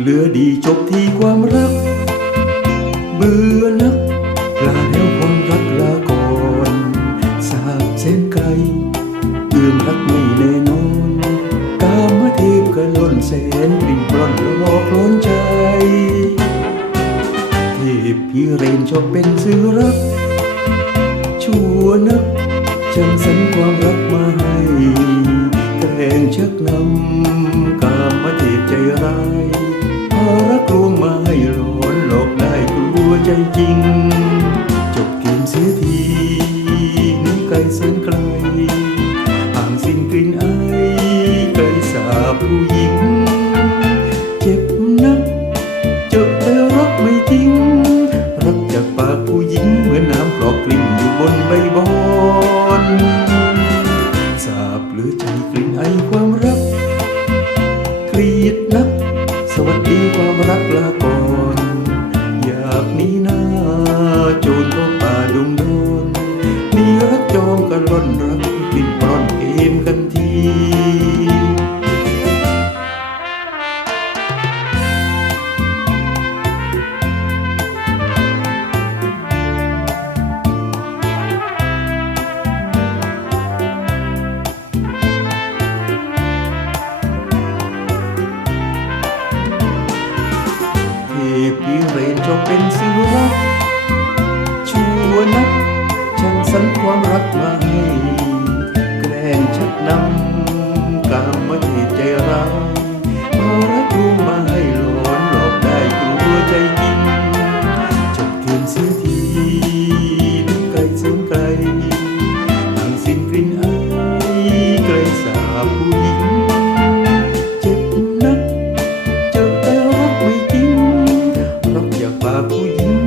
เหลือดีจบที่ความรัก เบื่อนักลาแล้วความรักลาก่อนสาบเส้นไกลเอื่อมรักไม่แน่นอนกามเทพก็ล้นแสนปริ่มปล้นหลอกล้นใจ เทพพิเรนชอบเป็นสื่อรัก ชั่วนักช่างสรรความรักมาให้แกล้งชักนำ จจริง จบเกมเสียทีนี้ไกลแสนไกลห่างสิ้นกลิ่นไอไกลสาผู้หญิง เจ็บนักเจอแต่รักไม่จริง รักจากปากผู้หญิงเหมือนน้ำกรอกกลิ่นอยู่บนใบบอนสาบเหลือใจกลิ่นไอความรักเกลียดนัก สวัสดีความรักลาก่อน องกันล่อนรักกลิ่นปล้อนเกมกันทีเทพยิเรนจงเป็นสื่อ สรรความรักมาให้ แกล้งชักนำกามเทพใจร้ายมารักลวงมาให้หลอนหลอกได้กลัวใจจริงจบเกมเสียทีนึกไกลเส้นไกลห่างสิ้นกลิ่นอายไกลสาผู้หญิงเจ็บนักเจอแต่รักไม่จริงรักอยากปาผู้หญิง